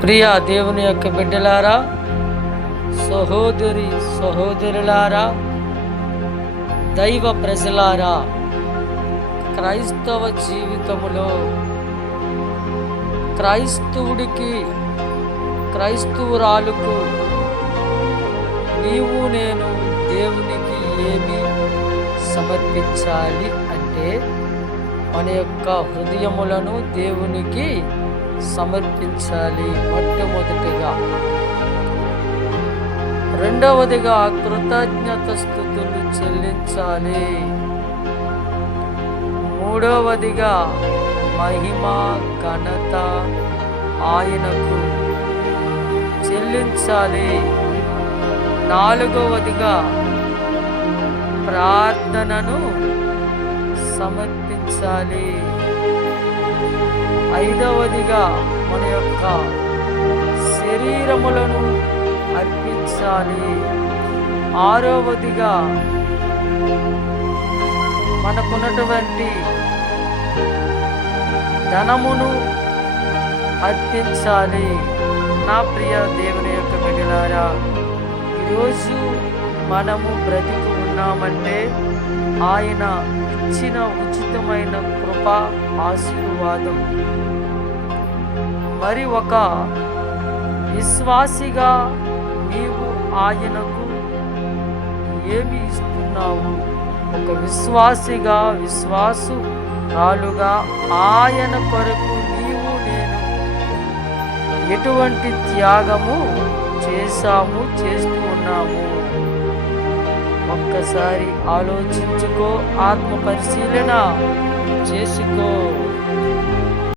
ప్రియ దేవుని యొక్క బిడ్డలారా సహోదరి సహోదరులారా దైవ ప్రజలారా క్రైస్తవ జీవితములో క్రైస్తవుడికి క్రైస్తవురాలుకు నీవు నేను దేవునికి ఏమి సమర్పించాలి అంటే మన యొక్క హృదయములను దేవునికి సమర్పించాలి మొట్టమొదటిగా. రెండవదిగా కృతజ్ఞత స్థుతులు చెల్లించాలి. మూడవదిగా మహిమ ఘనత ఆయనకు చెల్లించాలి. నాలుగవదిగా ప్రార్థనను సమర్పించాలి. ఐదవదిగా మన యొక్క శరీరములను అర్పించాలి. ఆరవదిగా మనకున్నటువంటి ధనమును అర్పించాలి. నా ప్రియ దేవుని యొక్క బిడ్డలారా ఈరోజు మనము బ్రతికి ఉన్నామంటే ఆయన ఇచ్చిన ఉచితమైన కృప ఆశీర్వాదం. మరి ఒక విశ్వాసిగా నీవు ఆయనకు ఏమి ఇస్తున్నావు? ఒక విశ్వాసిగా విశ్వాసు రాలుగా ఆయన కొరకు నీవు నేను ఎటువంటి త్యాగము చేశాము చేస్తూ ఉన్నాము? ఒక్కసారి ఆలోచించుకో ఆత్మ పరిశీలన చేసుకో.